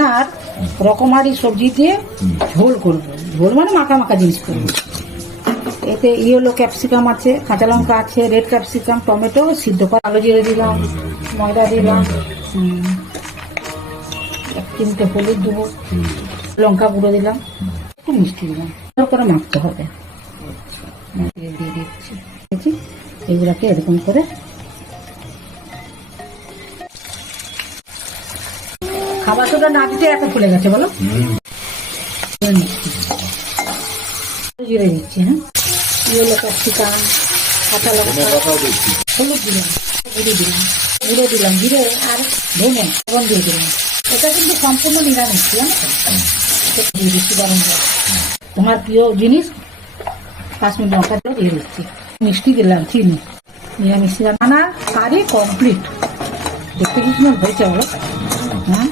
নানার রকমারি সবজি দিয়ে ঝোল করবো। ঝোল মানে মাখা মাখা জিনিস করবো। এতে ইয়েলো ক্যাপসিকাম আছে, কাঁচা লঙ্কা আছে, রেড ক্যাপসিকাম, টমেটো সিদ্ধ করে আলু জিরে দিলাম, ময়দা দিলাম, 1 চিমটে হলুদ দেবো, লঙ্কা গুঁড়ো দিলাম, একটু মিষ্টি দিলাম, করে মাখতে হবে। দিয়ে দিচ্ছি এগুলাকে এরকম করে। খাবার সোডা না দিতে এত ফুলে গেছে বলো। জিরে দিচ্ছি, হ্যাঁ, ইয়েলো ক্যাপসিকাম, কাঁচা লঙ্কা, হলুদ দিলাম, গুঁড়ো দিলাম জিরে আর ধনে লবণ দিয়ে দিলাম। এটা কিন্তু সম্পূর্ণ নিরামিষ, জানো তো, দিয়ে দিচ্ছি গরম জল। তোমার প্রিয় জিনিস কাশ্মীর লঙ্কা দিয়ে দিচ্ছি, মিষ্টি দিলাম, চিনি। নিরামিষ রান্না কারি কমপ্লিট। দেখতে কি সুন্দর হয়েছে বলো, হ্যাঁ।